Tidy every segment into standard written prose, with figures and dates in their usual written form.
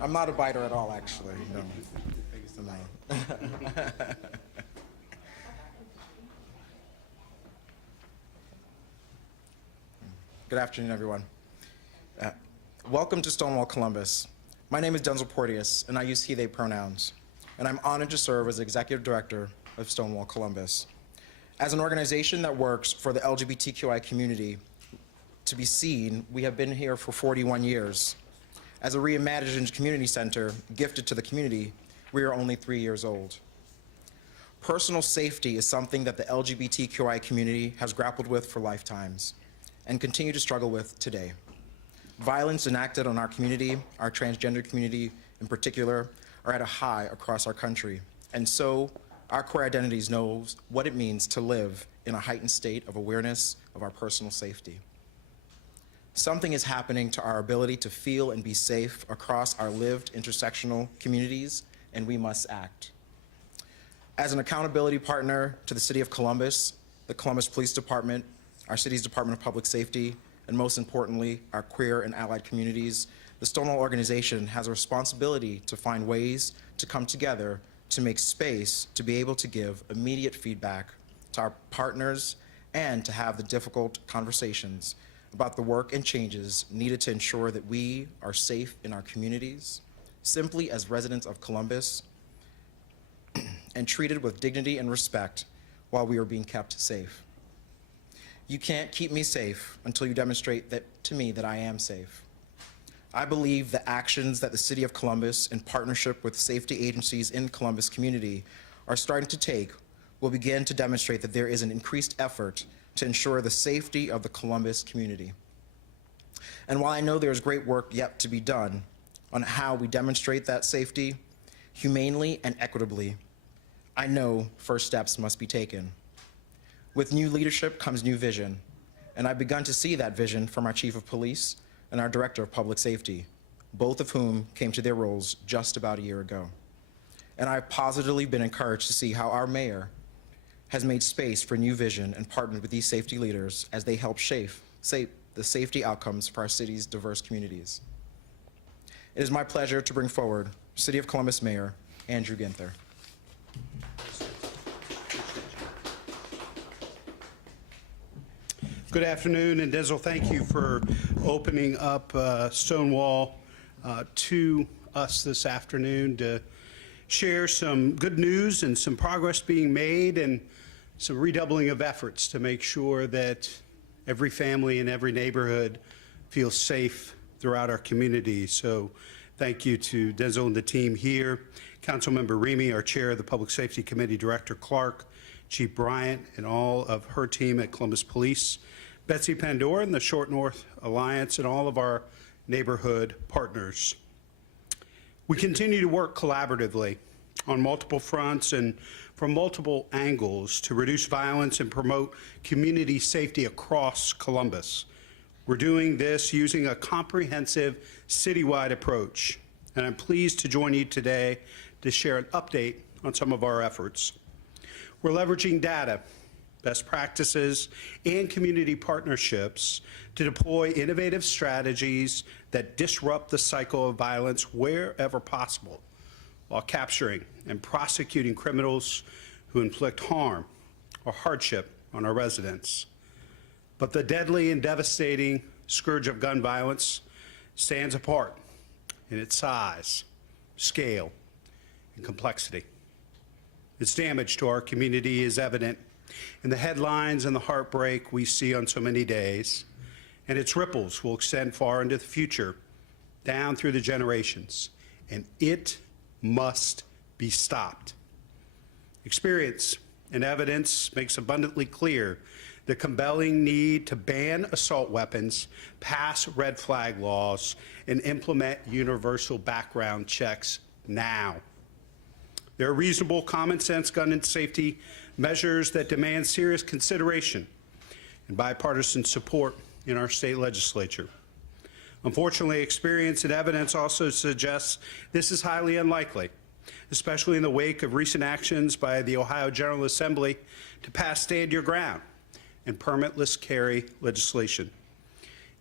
I'm not a biter at all, actually. No. Thanks to mine. Good afternoon, everyone. Welcome to Stonewall Columbus. My name is Denzel Porteous, and I use he, they pronouns. And I'm honored to serve as Executive Director of Stonewall Columbus. As an organization that works for the LGBTQI community to be seen, we have been here for 41 years. As a reimagined community center gifted to the community, we are only 3 years old. Personal safety is something that the LGBTQI community has grappled with for lifetimes and continue to struggle with today. Violence enacted on our community, our transgender community in particular, are at a high across our country. And so our queer identities knows what it means to live in a heightened state of awareness of our personal safety. Something is happening to our ability to feel and be safe across our lived intersectional communities, and we must act. As an accountability partner to the City of Columbus, the Columbus Police Department, our city's Department of Public Safety, and most importantly, our queer and allied communities, the Stonewall organization has a responsibility to find ways to come together to make space to be able to give immediate feedback to our partners and to have the difficult conversations about the work and changes needed to ensure that we are safe in our communities, simply as residents of Columbus, and treated with dignity and respect while we are being kept safe. You can't keep me safe until you demonstrate that to me that I am safe. I believe the actions that the City of Columbus, in partnership with safety agencies in Columbus community, are starting to take will begin to demonstrate that there is an increased effort to ensure the safety of the Columbus community. And while I know there is great work yet to be done on how we demonstrate that safety humanely and equitably, I know first steps must be taken. With new leadership comes new vision, and I've begun to see that vision from our Chief of Police and our Director of Public Safety, both of whom came to their roles just about a year ago. And I've positively been encouraged to see how our mayor has made space for new vision and partnered with these safety leaders as they help shape the safety outcomes for our city's diverse communities. It is my pleasure to bring forward City of Columbus Mayor Andrew Ginther. Good afternoon, and Denzel, thank you for opening up Stonewall to us this afternoon to share some good news and some progress being made and some redoubling of efforts to make sure that every family in every neighborhood feels safe throughout our community. So thank you to Denzel and the team here, Councilmember Remy, our chair of the Public Safety Committee, Director Clark, Chief Bryant, and all of her team at Columbus Police, Betsy Pandora and the Short North Alliance, and all of our neighborhood partners. We continue to work collaboratively on multiple fronts and from multiple angles to reduce violence and promote community safety across Columbus. We're doing this using a comprehensive citywide approach, and I'm pleased to join you today to share an update on some of our efforts. We're leveraging data, best practices, and community partnerships to deploy innovative strategies that disrupt the cycle of violence wherever possible, while capturing and prosecuting criminals who inflict harm or hardship on our residents. But the deadly and devastating scourge of gun violence stands apart in its size, scale, and complexity. Its damage to our community is evident in the headlines and the heartbreak we see on so many days, and its ripples will extend far into the future, down through the generations, and it must be stopped. Experience and evidence makes abundantly clear the compelling need to ban assault weapons, pass red flag laws, and implement universal background checks now. There are reasonable, common sense gun and safety measures that demand serious consideration and bipartisan support in our state legislature. Unfortunately, experience and evidence also suggests this is highly unlikely, especially in the wake of recent actions by the Ohio General Assembly to pass stand your ground and permitless carry legislation.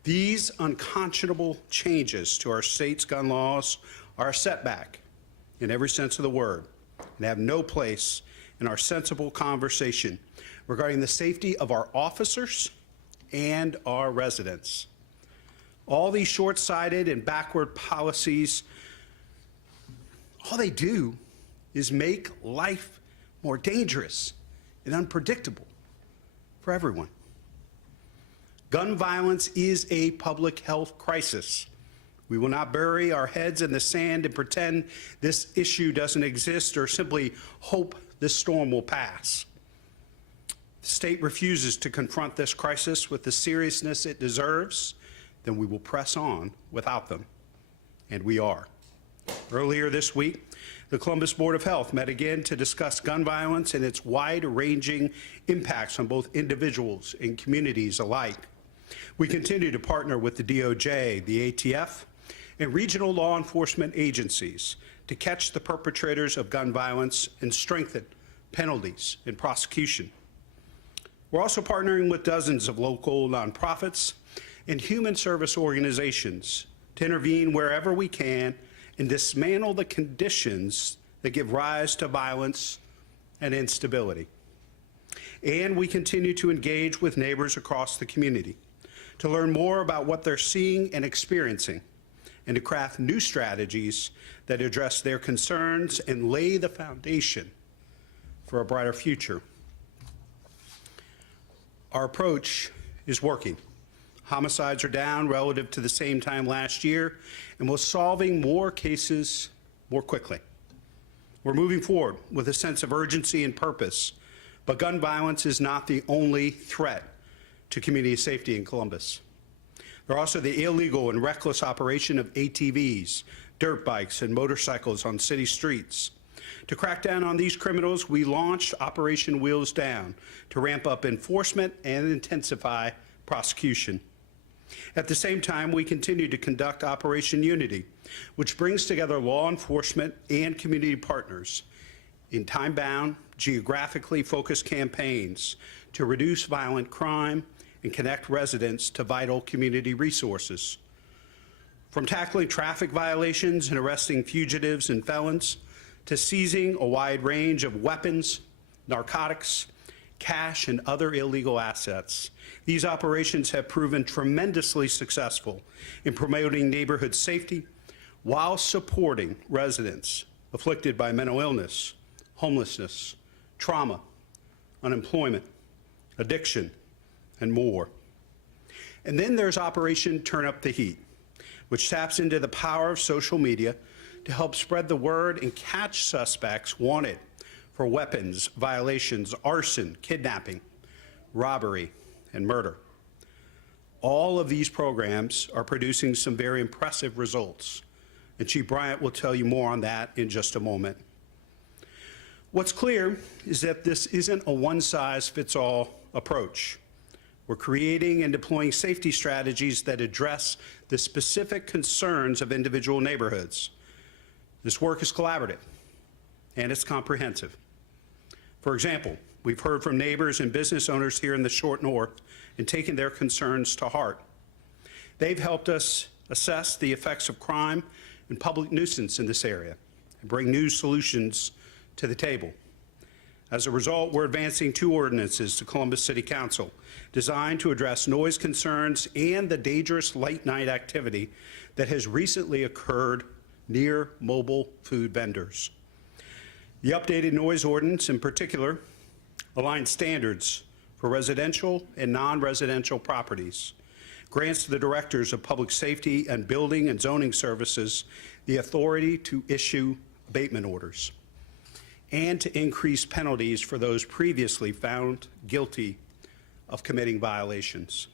These unconscionable changes to our state's gun laws are a setback in every sense of the word and have no place in our sensible conversation regarding the safety of our officers and our residents. All these short-sighted and backward policies, all they do is make life more dangerous and unpredictable for everyone. Gun violence is a public health crisis. We will not bury our heads in the sand and pretend this issue doesn't exist or simply hope this storm will pass. The state refuses to confront this crisis with the seriousness it deserves, then we will press on without them. And we are. Earlier this week, the Columbus Board of Health met again to discuss gun violence and its wide-ranging impacts on both individuals and communities alike. We continue to partner with the DOJ, the ATF, and regional law enforcement agencies to catch the perpetrators of gun violence and strengthen penalties and prosecution. We're also partnering with dozens of local nonprofits and human service organizations to intervene wherever we can and dismantle the conditions that give rise to violence and instability. And we continue to engage with neighbors across the community to learn more about what they're seeing and experiencing, and to craft new strategies that address their concerns and lay the foundation for a brighter future. Our approach is working. Homicides are down relative to the same time last year, and we're solving more cases more quickly. We're moving forward with a sense of urgency and purpose, but gun violence is not the only threat to community safety in Columbus. There are also the illegal and reckless operation of ATVs, dirt bikes, and motorcycles on city streets. To crack down on these criminals, we launched Operation Wheels Down to ramp up enforcement and intensify prosecution. At the same time, we continue to conduct Operation Unity, which brings together law enforcement and community partners in time-bound, geographically focused campaigns to reduce violent crime and connect residents to vital community resources. From tackling traffic violations and arresting fugitives and felons, to seizing a wide range of weapons, narcotics, cash, and other illegal assets. These operations have proven tremendously successful in promoting neighborhood safety while supporting residents afflicted by mental illness, homelessness, trauma, unemployment, addiction, and more. And then there's Operation Turn Up the Heat, which taps into the power of social media to help spread the word and catch suspects wanted for weapons, violations, arson, kidnapping, robbery, and murder. All of these programs are producing some very impressive results, and Chief Bryant will tell you more on that in just a moment. What's clear is that this isn't a one-size-fits-all approach. We're creating and deploying safety strategies that address the specific concerns of individual neighborhoods. This work is collaborative, and it's comprehensive. For example, we've heard from neighbors and business owners here in the Short North and taken their concerns to heart. They've helped us assess the effects of crime and public nuisance in this area and bring new solutions to the table. As a result, we're advancing 2 ordinances to Columbus City Council designed to address noise concerns and the dangerous late-night activity that has recently occurred near mobile food vendors. The updated noise ordinance, in particular, aligns standards for residential and non-residential properties, grants to the directors of public safety and building and zoning services the authority to issue abatement orders, and to increase penalties for those previously found guilty of committing violations.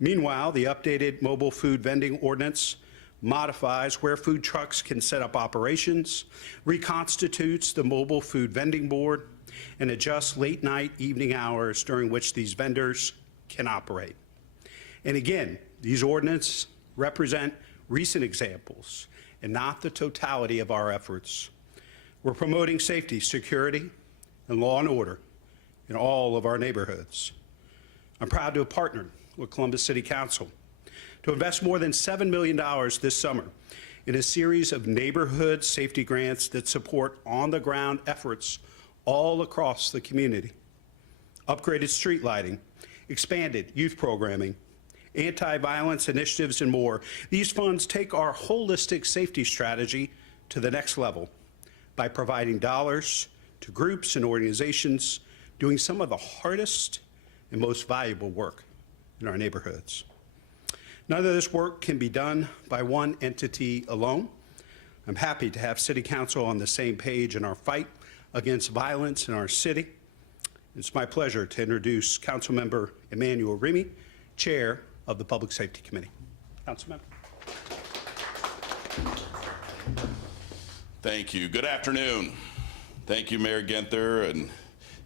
Meanwhile, the updated mobile food vending ordinance modifies where food trucks can set up operations, reconstitutes the mobile food vending board, and adjusts late-night evening hours during which these vendors can operate. And again, these ordinances represent recent examples and not the totality of our efforts. We're promoting safety, security, and law and order in all of our neighborhoods. I'm proud to have partnered with Columbus City Council to invest more than $7 million this summer in a series of neighborhood safety grants that support on-the-ground efforts all across the community. Upgraded street lighting, expanded youth programming, anti-violence initiatives, and more. These funds take our holistic safety strategy to the next level by providing dollars to groups and organizations doing some of the hardest and most valuable work in our neighborhoods. None of this work can be done by one entity alone. I'm happy to have City Council on the same page in our fight against violence in our city. It's my pleasure to introduce Councilmember Emmanuel Remy, Chair of the Public Safety Committee. Councilmember. Thank you. Good afternoon. Thank you, Mayor Ginther, and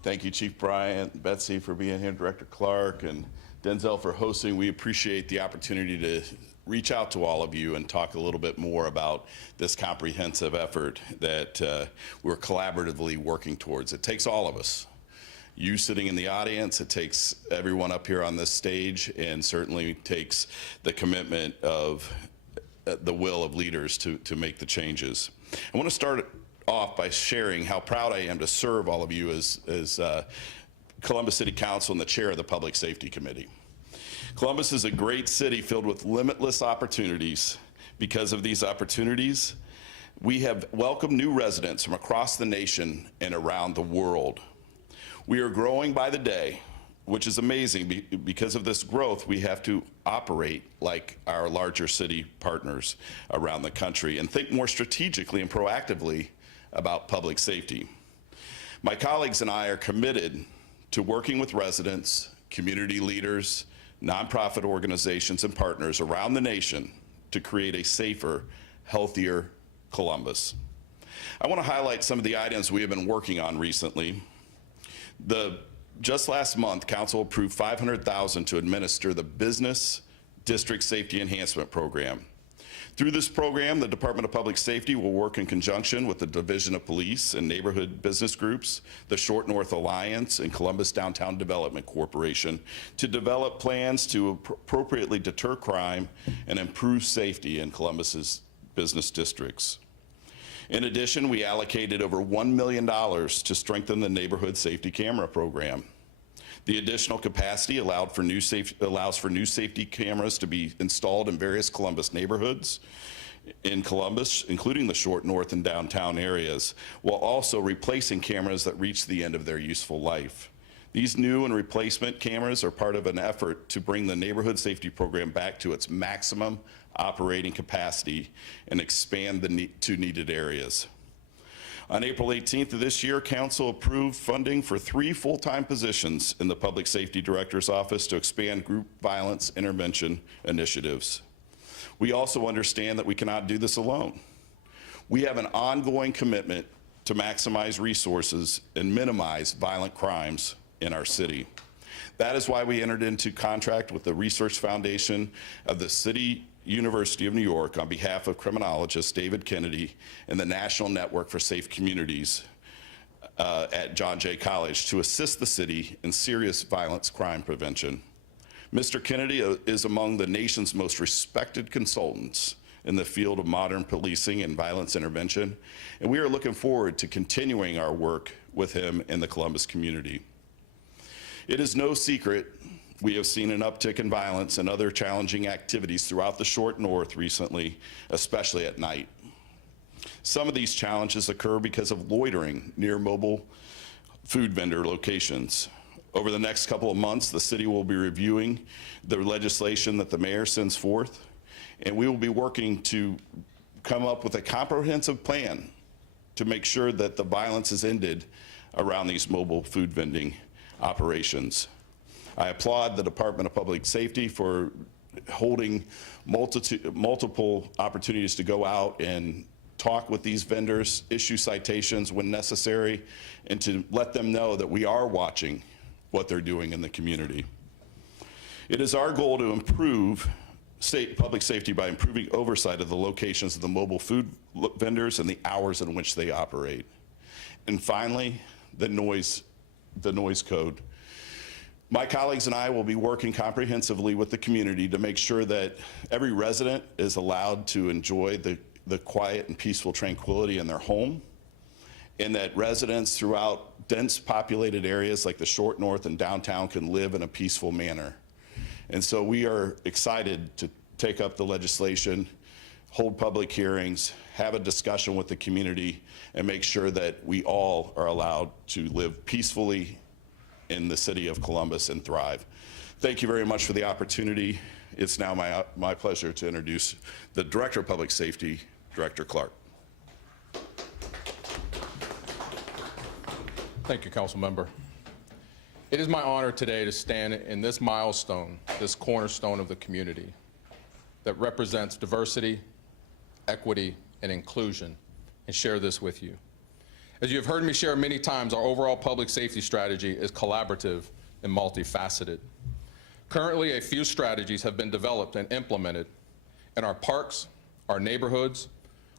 thank you, Chief Bryant, Betsy for being here, Director Clark, and Denzel for hosting. We appreciate the opportunity to reach out to all of you and talk a little bit more about this comprehensive effort that we're collaboratively working towards. It takes all of us. You sitting in the audience, it takes everyone up here on this stage, and certainly takes the commitment of the will of leaders to make the changes. I want to start off by sharing how proud I am to serve all of you as Columbus City Council and the chair of the Public Safety Committee. Columbus is a great city filled with limitless opportunities. Because of these opportunities, we have welcomed new residents from across the nation and around the world. We are growing by the day, which is amazing. Because of this growth, we have to operate like our larger city partners around the country and think more strategically and proactively about public safety. My colleagues and I are committed to working with residents, community leaders, nonprofit organizations, and partners around the nation to create a safer, healthier Columbus. I want to highlight some of the items we have been working on recently. Just last month, Council approved $500,000 to administer the Business District Safety Enhancement Program. Through this program, the Department of Public Safety will work in conjunction with the Division of Police and neighborhood business groups, the Short North Alliance, and Columbus Downtown Development Corporation to develop plans to appropriately deter crime and improve safety in Columbus's business districts. In addition, we allocated over $1 million to strengthen the neighborhood safety camera program. The additional capacity allows for new safety cameras to be installed in various Columbus neighborhoods in Columbus, including the Short North and downtown areas, while also replacing cameras that reach the end of their useful life. These new and replacement cameras are part of an effort to bring the neighborhood safety program back to its maximum operating capacity and expand to needed areas. On April 18th of this year, Council approved funding for 3 full-time positions in the Public Safety Director's Office to expand group violence intervention initiatives. We also understand that we cannot do this alone. We have an ongoing commitment to maximize resources and minimize violent crimes in our city. That is why we entered into contract with the Research Foundation of the City University of New York on behalf of criminologist David Kennedy and the National Network for Safe Communities at John Jay College to assist the city in serious violence crime prevention. Mr. Kennedy is among the nation's most respected consultants in the field of modern policing and violence intervention, and we are looking forward to continuing our work with him in the Columbus community. It is no secret we have seen an uptick in violence and other challenging activities throughout the Short North recently, especially at night. Some of these challenges occur because of loitering near mobile food vendor locations. Over the next couple of months, the city will be reviewing the legislation that the mayor sends forth, and we will be working to come up with a comprehensive plan to make sure that the violence is ended around these mobile food vending operations. I applaud the Department of Public Safety for holding multiple opportunities to go out and talk with these vendors, issue citations when necessary, and to let them know that we are watching what they're doing in the community. It is our goal to improve public safety by improving oversight of the locations of the mobile food vendors and the hours in which they operate. And finally, the noise code. My colleagues and I will be working comprehensively with the community to make sure that every resident is allowed to enjoy the the quiet and peaceful tranquility in their home, and that residents throughout dense populated areas like the Short North and downtown can live in a peaceful manner. And so we are excited to take up the legislation, hold public hearings, have a discussion with the community, and make sure that we all are allowed to live peacefully in the city of Columbus and thrive. Thank you very much for the opportunity. It's now my pleasure to introduce the Director of Public Safety, Director Clark. Thank you, Council Member. It is my honor today to stand in this milestone, this cornerstone of the community that represents diversity, equity, and inclusion, and share this with you. As you have heard me share many times, our overall public safety strategy is collaborative and multifaceted. Currently, a few strategies have been developed and implemented in our parks, our neighborhoods,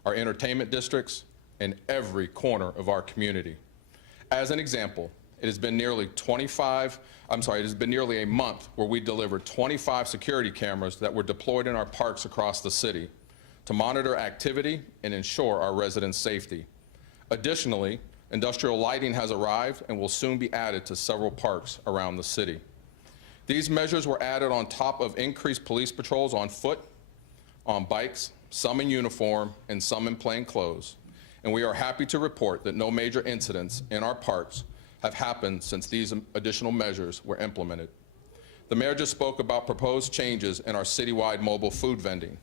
our entertainment districts, and every corner of our community. As an example, it has been nearly a month where we delivered 25 security cameras that were deployed in our parks across the city to monitor activity and ensure our residents' safety. Additionally, industrial lighting has arrived and will soon be added to several parks around the city. These measures were added on top of increased police patrols on foot, on bikes, some in uniform, and some in plain clothes. And we are happy to report that no major incidents in our parks have happened since these additional measures were implemented. The mayor just spoke about proposed changes in our citywide mobile food vending.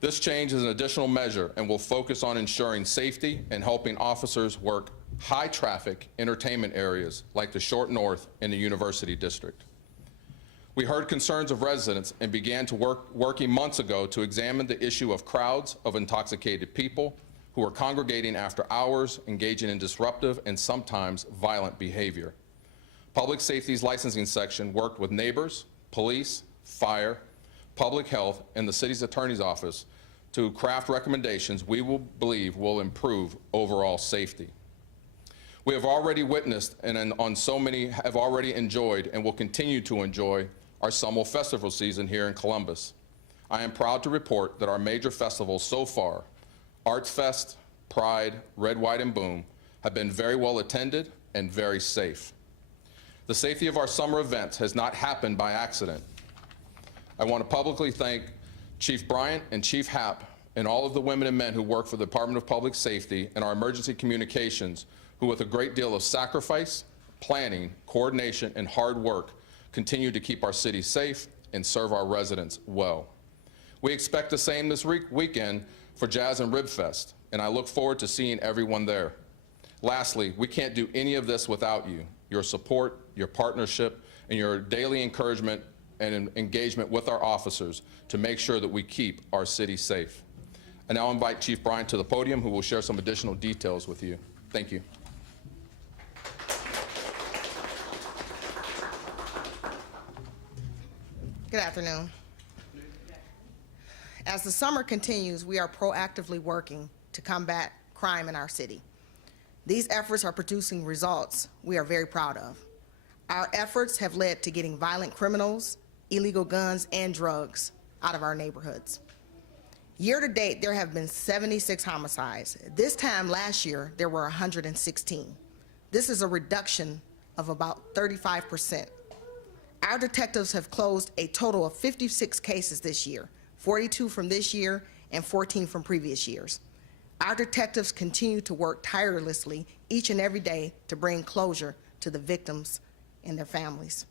This change is an additional measure and will focus on ensuring safety and helping officers work high-traffic entertainment areas like the Short North and the University District. We heard concerns of residents and began to working months ago to examine the issue of crowds of intoxicated people who are congregating after hours, engaging in disruptive and sometimes violent behavior. Public Safety's licensing section worked with neighbors, police, fire, public health, and the city's attorney's office to craft recommendations we believe will improve overall safety. We have already witnessed and on so many have already enjoyed and will continue to enjoy our Summer Festival season here in Columbus. I am proud to report that our major festivals so far, Arts Fest, Pride, Red, White, and Boom, have been very well attended and very safe. The safety of our summer events has not happened by accident. I want to publicly thank Chief Bryant and Chief Happ and all of the women and men who work for the Department of Public Safety and our emergency communications, who with a great deal of sacrifice, planning, coordination, and hard work continue to keep our city safe and serve our residents well. We expect the same this weekend for Jazz and Rib Fest, and I look forward to seeing everyone there. Lastly, we can't do any of this without you, your support, your partnership, and your daily encouragement and engagement with our officers to make sure that we keep our city safe. I now invite Chief Bryant to the podium, who will share some additional details with you. Thank you. Good afternoon. As the summer continues, we are proactively working to combat crime in our city. These efforts are producing results we are very proud of. Our efforts have led to getting violent criminals, illegal guns, and drugs out of our neighborhoods. Year to date, there have been 76 homicides. This time last year, there were 116. This is a reduction of about 35%. Our detectives have closed a total of 56 cases this year, 42 from this year and 14 from previous years. Our detectives continue to work tirelessly each and every day to bring closure to the victims and their families.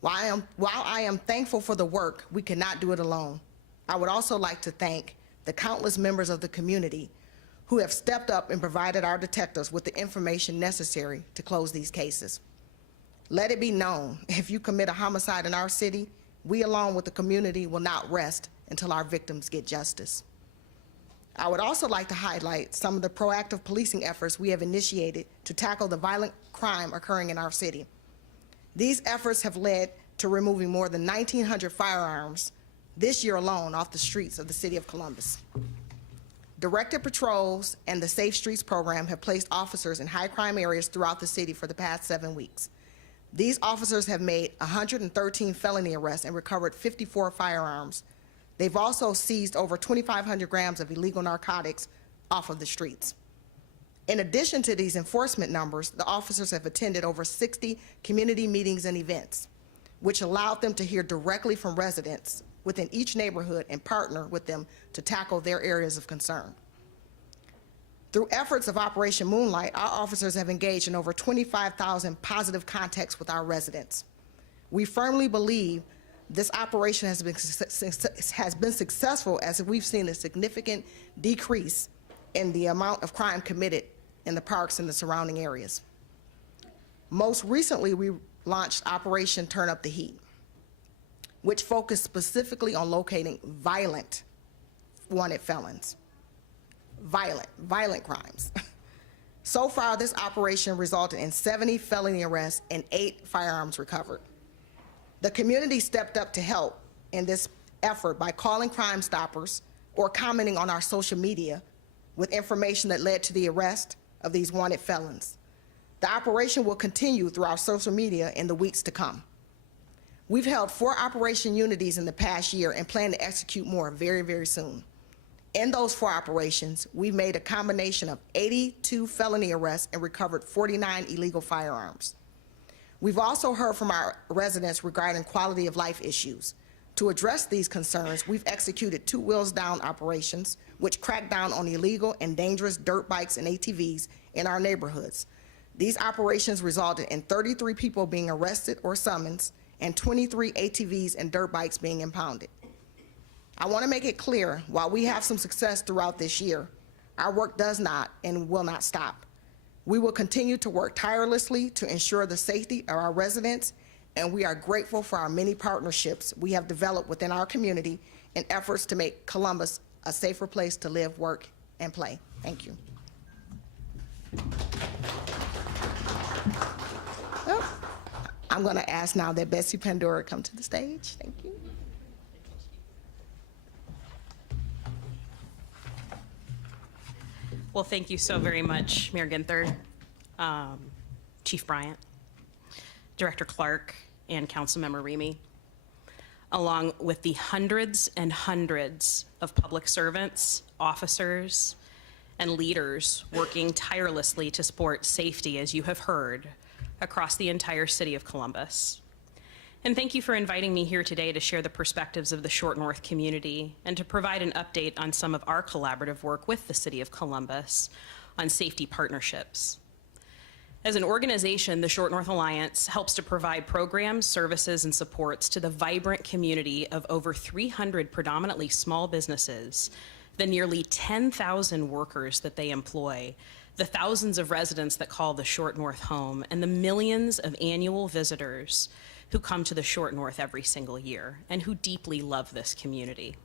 While I am thankful for the work, we cannot do it alone. I would also like to thank the countless members of the community who have stepped up and provided our detectives with the information necessary to close these cases. Let it be known, if you commit a homicide in our city, we along with the community will not rest until our victims get justice. I would also like to highlight some of the proactive policing efforts we have initiated to tackle the violent crime occurring in our city. These efforts have led to removing more than 1,900 firearms this year alone off the streets of the city of Columbus. Directed patrols and the Safe Streets program have placed officers in high crime areas throughout the city for the past 7 weeks. These officers have made 113 felony arrests and recovered 54 firearms. They've also seized over 2,500 grams of illegal narcotics off of the streets. In addition to these enforcement numbers, the officers have attended over 60 community meetings and events, which allowed them to hear directly from residents within each neighborhood and partner with them to tackle their areas of concern. Through efforts of Operation Moonlight, our officers have engaged in over 25,000 positive contacts with our residents. We firmly believe this operation has been successful, as we've seen a significant decrease in the amount of crime committed in the parks and the surrounding areas. Most recently, we launched Operation Turn Up the Heat, which focused specifically on locating violent wanted felons. Violent crimes. So far, this operation resulted in 70 felony arrests and 8 firearms recovered. The community stepped up to help in this effort by calling Crime Stoppers or commenting on our social media with information that led to the arrest of these wanted felons. The operation will continue through our social media in the weeks to come. We've held 4 Operation Unities in the past year and plan to execute more very, very soon. In those 4 operations, we've made a combination of 82 felony arrests and recovered 49 illegal firearms. We've also heard from our residents regarding quality of life issues. To address these concerns, we've executed 2 Wheels Down operations, which crack down on illegal and dangerous dirt bikes and ATVs in our neighborhoods. These operations resulted in 33 people being arrested or summoned and 23 ATVs and dirt bikes being impounded. I want to make it clear, while we have some success throughout this year, our work does not and will not stop. We will continue to work tirelessly to ensure the safety of our residents, and we are grateful for our many partnerships we have developed within our community in efforts to make Columbus a safer place to live, work, and play. Thank you. Oh, I'm going to ask now that Betsy Pandora come to the stage. Thank you. Well, thank you so very much, Mayor Ginther, Chief Bryant, Director Clark, and Councilmember Remy, along with the hundreds and hundreds of public servants, officers, and leaders working tirelessly to support safety, as you have heard, across the entire city of Columbus. And thank you for inviting me here today to share the perspectives of the Short North community and to provide an update on some of our collaborative work with the City of Columbus on safety partnerships. As an organization, the Short North Alliance helps to provide programs, services, and supports to the vibrant community of over 300 predominantly small businesses, the nearly 10,000 workers that they employ, the thousands of residents that call the Short North home, and the millions of annual visitors who come to the Short North every single year and who deeply love this community.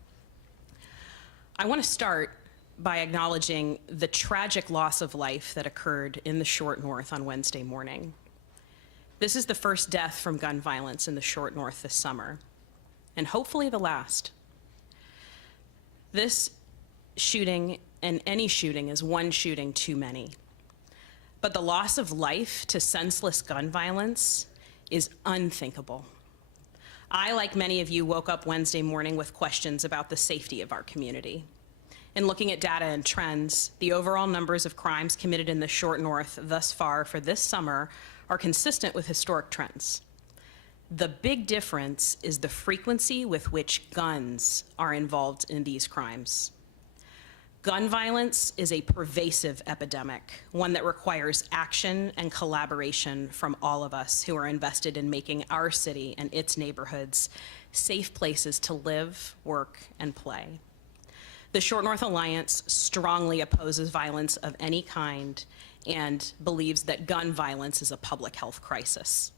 I want to start by acknowledging the tragic loss of life that occurred in the Short North on Wednesday morning. This is the first death from gun violence in the Short North this summer, and hopefully the last. This shooting, and any shooting, is one shooting too many. But the loss of life to senseless gun violence is unthinkable. I, like many of you, woke up Wednesday morning with questions about the safety of our community. In looking at data and trends, the overall numbers of crimes committed in the Short North thus far for this summer are consistent with historic trends. The big difference is the frequency with which guns are involved in these crimes. Gun violence is a pervasive epidemic, one that requires action and collaboration from all of us who are invested in making our city and its neighborhoods safe places to live, work, and play. The Short North Alliance strongly opposes violence of any kind and believes that gun violence is a public health crisis.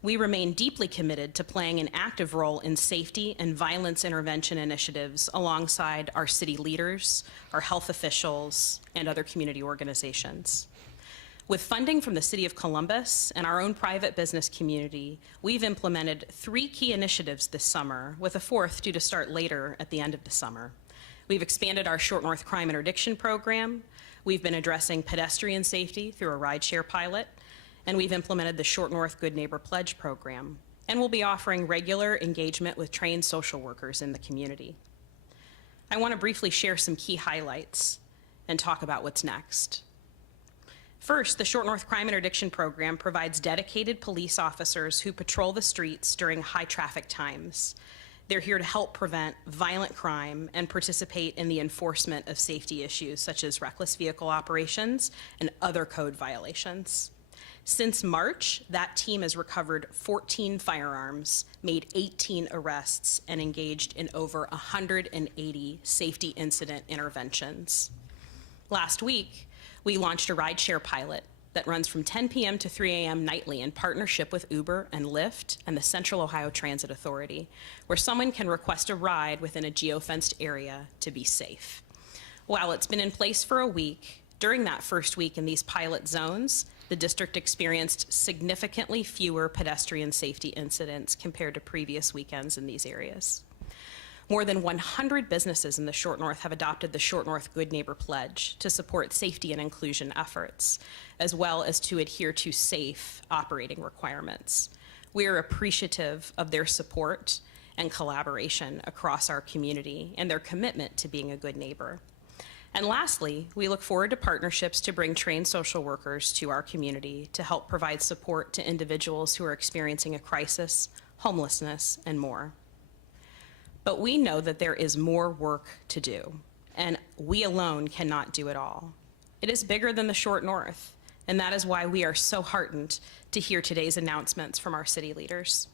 We remain deeply committed to playing an active role in safety and violence intervention initiatives alongside our city leaders, our health officials, and other community organizations. With funding from the City of Columbus and our own private business community, we've implemented 3 key initiatives this summer, with a 4th due to start later at the end of the summer. We've expanded our Short North Crime Interdiction Program. We've been addressing pedestrian safety through a rideshare pilot. And we've implemented the Short North Good Neighbor Pledge program. And we'll be offering regular engagement with trained social workers in the community. I want to briefly share some key highlights and talk about what's next. First, the Short North Crime Interdiction Program provides dedicated police officers who patrol the streets during high traffic times. They're here to help prevent violent crime and participate in the enforcement of safety issues such as reckless vehicle operations and other code violations. Since March, that team has recovered 14 firearms, made 18 arrests, and engaged in over 180 safety incident interventions. Last week, we launched a rideshare pilot that runs from 10 p.m. to 3 a.m. nightly in partnership with Uber and Lyft and the Central Ohio Transit Authority, where someone can request a ride within a geofenced area to be safe. While it's been in place for a week, during that first week in these pilot zones, the district experienced significantly fewer pedestrian safety incidents compared to previous weekends in these areas. More than 100 businesses in the Short North have adopted the Short North Good Neighbor Pledge to support safety and inclusion efforts, as well as to adhere to safe operating requirements. We are appreciative of their support and collaboration across our community and their commitment to being a good neighbor. And lastly, we look forward to partnerships to bring trained social workers to our community to help provide support to individuals who are experiencing a crisis, homelessness, and more. But we know that there is more work to do, and we alone cannot do it all. It is bigger than the Short North, and that is why we are so heartened to hear today's announcements from our city leaders.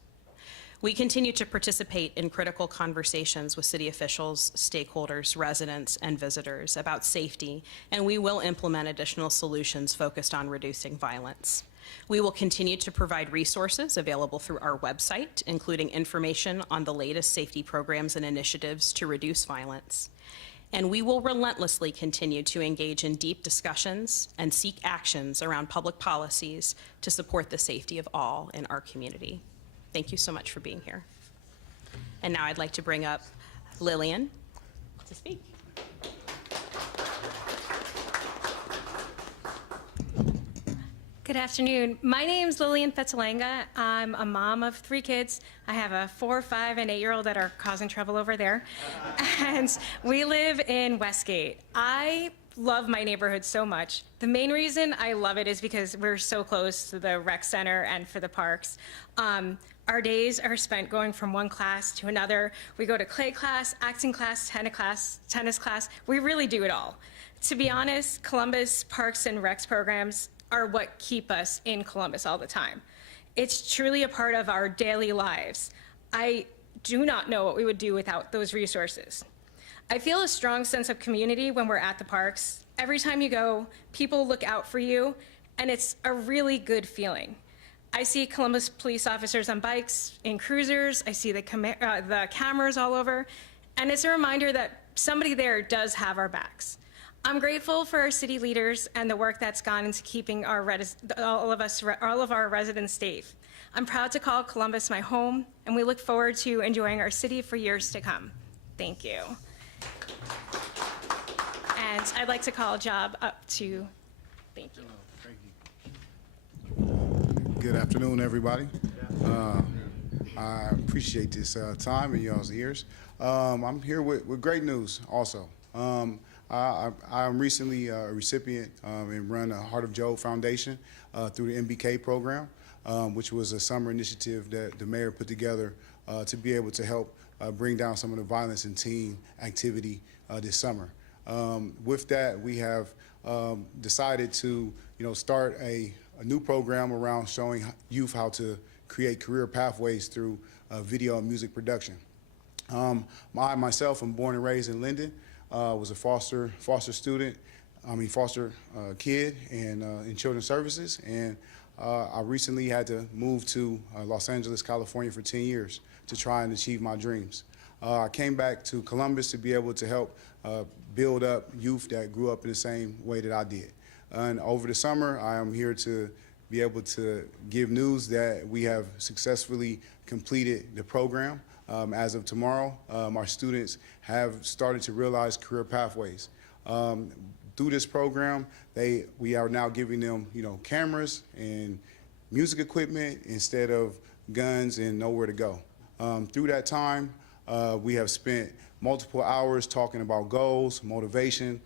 We continue to participate in critical conversations with city officials, stakeholders, residents, and visitors about safety, and we will implement additional solutions focused on reducing violence. We will continue to provide resources available through our website, including information on the latest safety programs and initiatives to reduce violence. And we will relentlessly continue to engage in deep discussions and seek actions around public policies to support the safety of all in our community. Thank you so much for being here. And now I'd like to bring up Lillian to speak. Good afternoon. My name's Lillian Fetzalanga. I'm a mom of 3 kids. I have a 4-, 5-, and 8-year-old that are causing trouble over there. And we live in Westgate. I love my neighborhood so much. The main reason I love it is because we're so close to the rec center and for the parks. Our days are spent going from one class to another. We go to clay class, acting class, tennis class. We really do it all. To be honest, Columbus Parks and Recs programs are what keep us in Columbus all the time. It's truly a part of our daily lives. I do not know what we would do without those resources. I feel a strong sense of community when we're at the parks. Every time you go, people look out for you, and it's a really good feeling. I see Columbus police officers on bikes, in cruisers, I see the cameras all over, and it's a reminder that somebody there does have our backs. I'm grateful for our city leaders and the work that's gone into keeping all of our residents safe. I'm proud to call Columbus my home, and we look forward to enjoying our city for years to come. Thank you. And I'd like to call Job up to, thank you. Thank you. Good afternoon, everybody. I appreciate this time in y'all's ears. I'm here with great news also. I'm recently a recipient and run a Heart of Joe Foundation through the MBK program, which was a summer initiative that the mayor put together to be able to help bring down some of the violence and teen activity this summer. With that, we have decided to start a new program around showing youth how to create career pathways through video and music production. Myself, I'm born and raised in Linden. Was a foster kid and in children's services, and I recently had to move to Los Angeles, California for 10 years to try and achieve my dreams. I came back to Columbus to be able to help build up youth that grew up in the same way that I did. And over the summer, I am here to be able to give news that we have successfully completed the program. As of tomorrow, our students have started to realize career pathways. Through this program, we are now giving them, cameras and music equipment instead of guns and nowhere to go. Through that time, we have spent multiple hours talking about goals, motivation,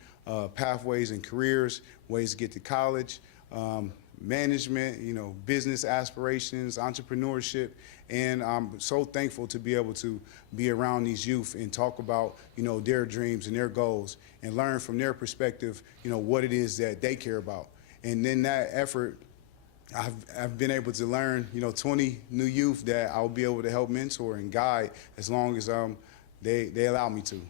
pathways and careers, ways to get to college, management, business aspirations, entrepreneurship, and I'm so thankful to be able to be around these youth and talk about, their dreams and their goals and learn from their perspective, what it is that they care about. And then that effort, I've been able to learn, 20 new youth that I'll be able to help mentor and guide as long as they allow me to,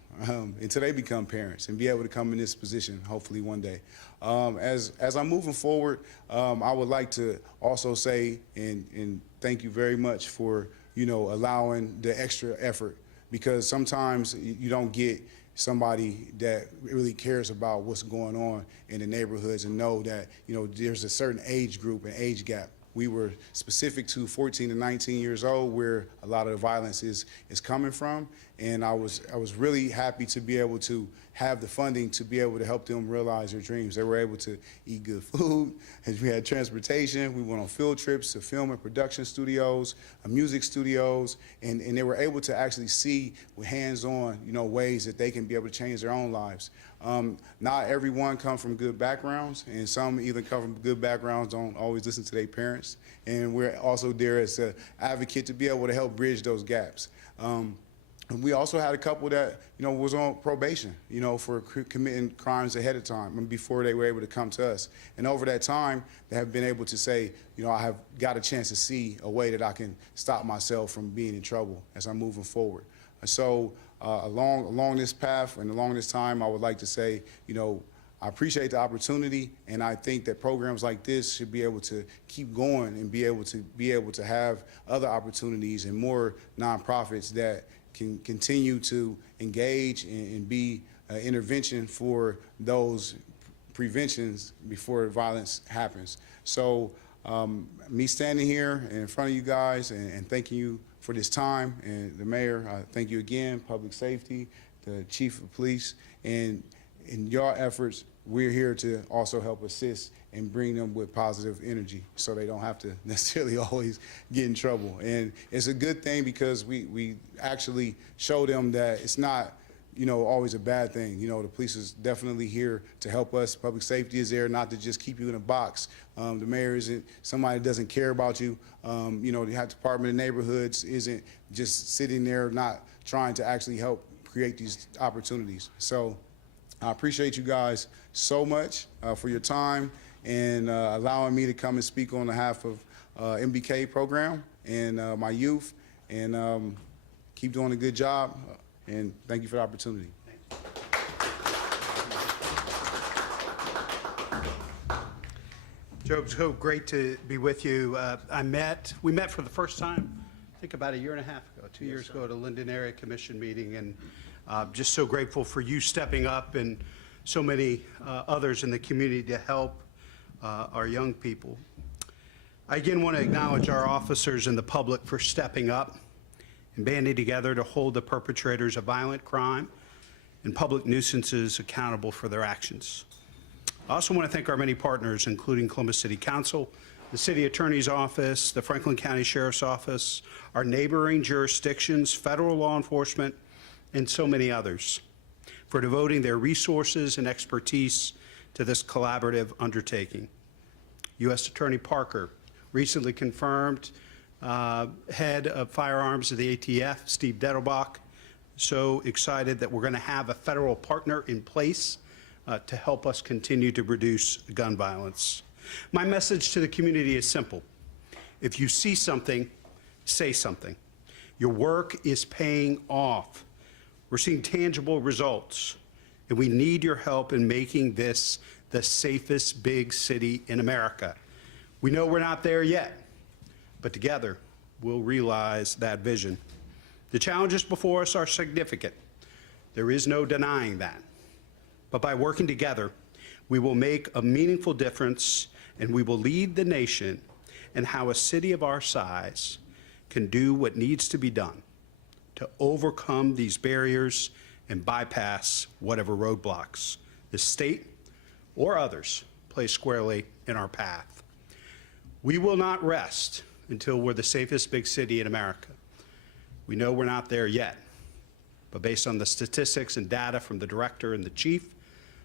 until they become parents and be able to come in this position, hopefully one day. As I'm moving forward, I would like to also say and thank you very much for, allowing the extra effort, because sometimes you don't get somebody that really cares about what's going on in the neighborhoods and know that, there's a certain age group and age gap. We were specific to 14 to 19 years old, where a lot of the violence is coming from, and I was really happy to be able to have the funding to be able to help them realize their dreams. They were able to eat good food, and we had transportation. We went on field trips to film and production studios, music studios, and they were able to actually see with hands-on, ways that they can be able to change their own lives. Not everyone come from good backgrounds, and some even come from good backgrounds don't always listen to their parents. And we're also there as an advocate to be able to help bridge those gaps. And we also had a couple that, was on probation, for committing crimes ahead of time and before they were able to come to us. And over that time, they have been able to say, I have got a chance to see a way that I can stop myself from being in trouble as I'm moving forward. And so along this path and along this time, I would like to say, I appreciate the opportunity, and I think that programs like this should be able to keep going and be able to have other opportunities and more nonprofits that can continue to engage and be an intervention for those preventions before violence happens. So me standing here in front of you guys and thanking you for this time, and the mayor, thank you again, public safety, the chief of police, and in your efforts, we're here to also help assist and bring them with positive energy so they don't have to necessarily always get in trouble. And it's a good thing because we actually show them that it's not, always a bad thing. The police is definitely here to help us. Public safety is there not to just keep you in a box. The mayor isn't somebody that doesn't care about you. The Department of Neighborhoods isn't just sitting there not trying to actually help create these opportunities. So I appreciate you guys so much for your time and allowing me to come and speak on behalf of MBK program and my youth, and keep doing a good job, and thank you for the opportunity. Joe, so great to be with you. We met for the first time, I think about a year and a half ago, 2 years ago at a Linden Area Commission meeting, and just so grateful for you stepping up and so many others in the community to help our young people. I again want to acknowledge our officers and the public for stepping up and banding together to hold the perpetrators of violent crime and public nuisances accountable for their actions. I also want to thank our many partners, including Columbus City Council, the City Attorney's Office, the Franklin County Sheriff's Office, our neighboring jurisdictions, federal law enforcement, and so many others, for devoting their resources and expertise to this collaborative undertaking. U.S. Attorney Parker recently confirmed head of firearms of the ATF, Steve Dettelbach. So excited that we're going to have a federal partner in place to help us continue to reduce gun violence. My message to the community is simple. If you see something, say something. Your work is paying off. We're seeing tangible results, and we need your help in making this the safest big city in America. We know we're not there yet, but together we'll realize that vision. The challenges before us are significant. There is no denying that. But by working together, we will make a meaningful difference, and we will lead the nation in how a city of our size can do what needs to be done to overcome these barriers and bypass whatever roadblocks the state or others place squarely in our path. We will not rest until we're the safest big city in America. We know we're not there yet, but based on the statistics and data from the director and the chief,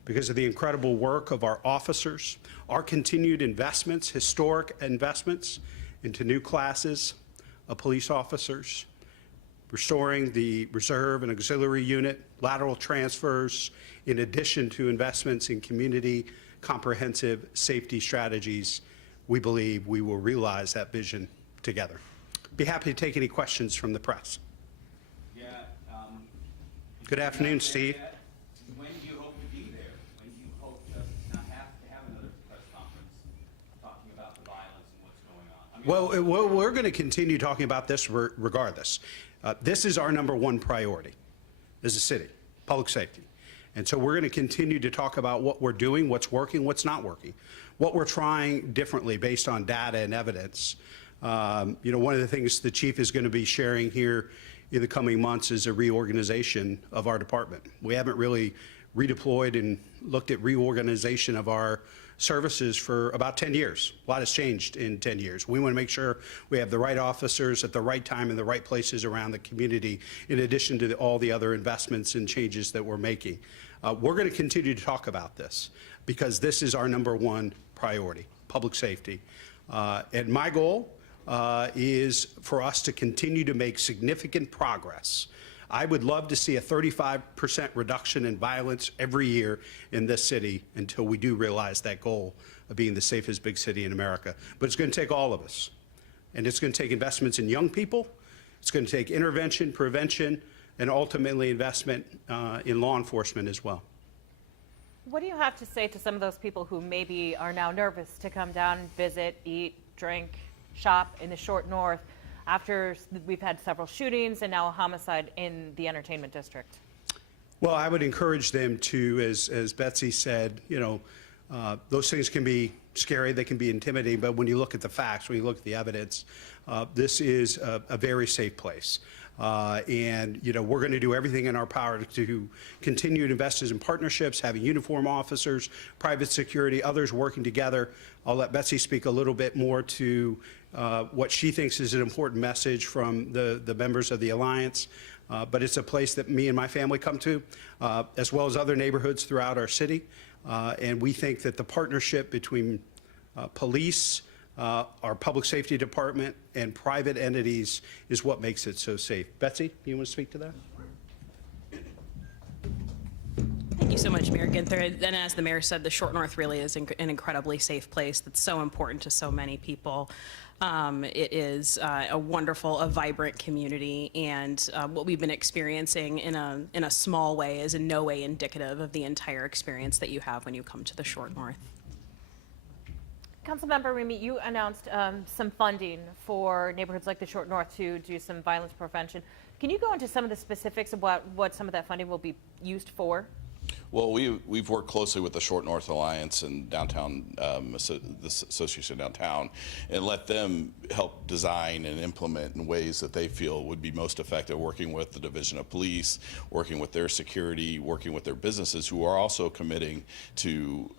because of the incredible work of our officers, our continued investments, historic investments into new classes of police officers, restoring the reserve and auxiliary unit, lateral transfers, in addition to investments in community comprehensive safety strategies, we believe we will realize that vision together. Be happy to take any questions from the press. Good afternoon, Steve. When do you hope to be there? When do you hope to not have to have another press conference talking about the violence and what's going on? Well, we're going to continue talking about this regardless. This is our #1 priority as a city, public safety. And so we're going to continue to talk about what we're doing, what's working, what's not working, what we're trying differently based on data and evidence. You know, one of the things the chief is going to be sharing here in the coming months is a reorganization of our department. We haven't really redeployed and looked at reorganization of our services for about 10 years. A lot has changed in 10 years. We want to make sure we have the right officers at the right time in the right places around the community, in addition to all the other investments and changes that we're making. We're going to continue to talk about this because this is our #1 priority, public safety. And my goal is for us to continue to make significant progress. I would love to see a 35% reduction in violence every year in this city until we do realize that goal of being the safest big city in America. But it's going to take all of us. And it's going to take investments in young people. It's going to take intervention, prevention, and ultimately investment in law enforcement as well. What do you have to say to some of those people who maybe are now nervous to come down and visit, eat, drink, shop in the Short North after we've had several shootings and now a homicide in the entertainment district? Well, I would encourage them to, as Betsy said, you know, those things can be scary, they can be intimidating, but when you look at the facts, when you look at the evidence, this is a very safe place. And, you know, we're going to do everything in our power to continue to invest in partnerships, having uniform officers, private security, others working together. I'll let Betsy speak a little bit more to what she thinks is an important message from the members of the Alliance. But it's a place that me and my family come to, as well as other neighborhoods throughout our city. And we think that the partnership between police, our public safety department, and private entities is what makes it so safe. Betsy, you want to speak to that? Thank you so much, Mayor Ginther. And as the mayor said, the Short North really is an incredibly safe place that's so important to so many people. It is a wonderful, a vibrant community, and what we've been experiencing in a small way is in no way indicative of the entire experience that you have when you come to the Short North. Councilmember Remy, you announced some funding for neighborhoods like the Short North to do some violence prevention. Can you go into some of the specifics about what some of that funding will be used for? Well, we've worked closely with the Short North Alliance and downtown, the Association Downtown, and let them help design and implement in ways that they feel would be most effective, working with the Division of Police, working with their security, working with their businesses who are also committing to,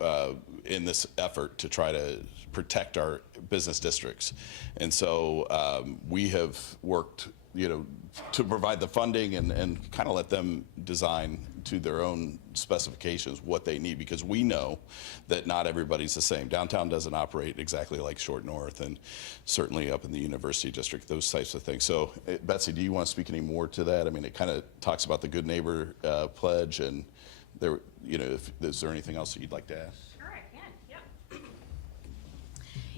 in this effort to try to protect our business districts. And so we have worked, you know, to provide the funding and kind of let them design to their own specifications what they need, because we know that not everybody's the same. Downtown doesn't operate exactly like Short North, and certainly up in the University District, those types of things. So Betsy, do you want to speak any more to that? I mean, it kind of talks about the Good Neighbor pledge, and there, you know, is there anything else that you'd like to add?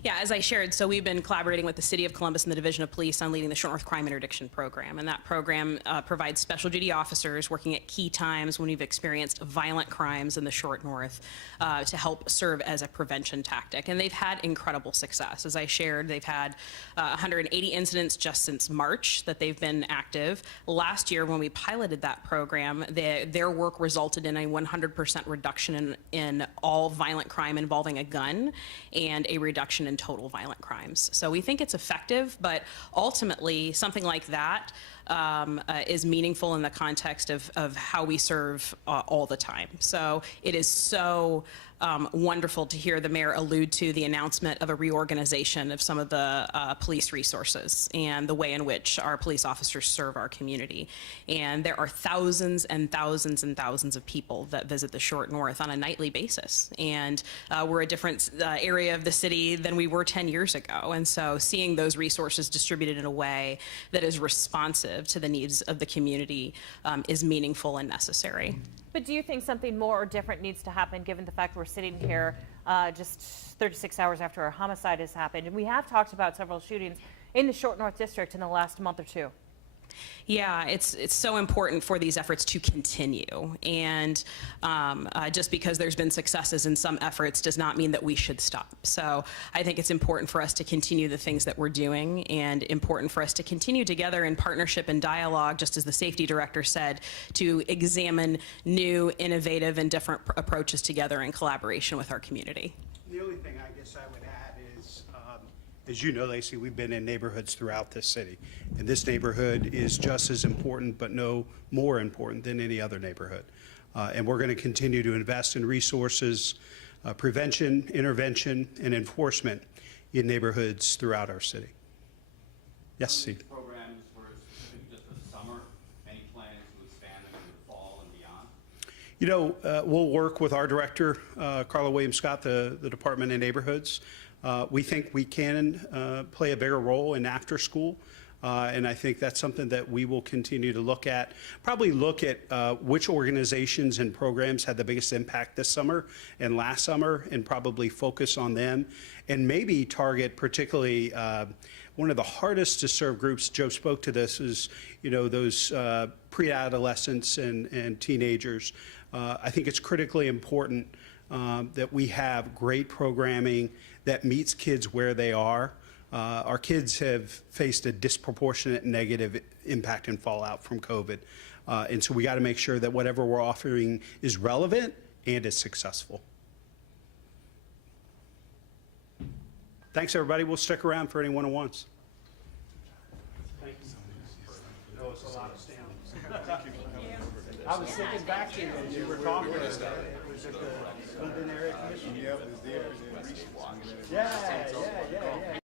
Yeah, as I shared, so we've been collaborating with the City of Columbus and the Division of Police on leading the Short North Crime Interdiction Program. And that program provides special duty officers working at key times when we've experienced violent crimes in the Short North to help serve as a prevention tactic. And they've had incredible success. As I shared, they've had 180 incidents just since March that they've been active. Last year, when we piloted that program, their work resulted in a 100% reduction in all violent crime involving a gun and a reduction in total violent crimes. So we think it's effective, but ultimately something like that is meaningful in the context of how we serve all the time. So it is so wonderful to hear the mayor allude to the announcement of a reorganization of some of the police resources and the way in which our police officers serve our community. And there are thousands and thousands and thousands of people that visit the Short North on a nightly basis. And we're a different area of the city than we were 10 years ago. And so seeing those resources distributed in a way that is responsive to the needs of the community is meaningful and necessary. But do you think something more or different needs to happen, given the fact we're sitting here just 36 hours after a homicide has happened? And we have talked about several shootings in the Short North District in the last month or two. Yeah, it's so important for these efforts to continue. And just because there's been successes in some efforts does not mean that we should stop. So I think it's important for us to continue the things that we're doing, and important for us to continue together in partnership and dialogue, just as the safety director said, to examine new, innovative, and different approaches together in collaboration with our community. The only thing I guess I would add is, as you know, Lacey, we've been in neighborhoods throughout this city. And this neighborhood is just as important, but no more important than any other neighborhood. And we're going to continue to invest in resources, prevention, intervention, and enforcement in neighborhoods throughout our city. Yes, Steve. Programs were specific just for the summer. Any plans to expand them in the fall and beyond? You know, we'll work with our director, Carla Williams-Scott, the Department of Neighborhoods. We think we can play a bigger role in after school. And I think that's something that we will continue to look at. Probably look at which organizations and programs had the biggest impact this summer and last summer, and probably focus on them. And maybe target particularly one of the hardest to serve groups. Joe spoke to this, is, you know, those pre-adolescents and teenagers. I think it's critically important that we have great programming that meets kids where they are. Our kids have faced a disproportionate negative impact and fallout from COVID. And so we got to make sure that whatever we're offering is relevant and is successful. Thanks, everybody. We'll stick around for any one-on-ones. Thank you. No, it's a lot of standing. I was thinking back to you as you were talking. It was at the Golden Area Commission. Yeah, it was there. Yeah.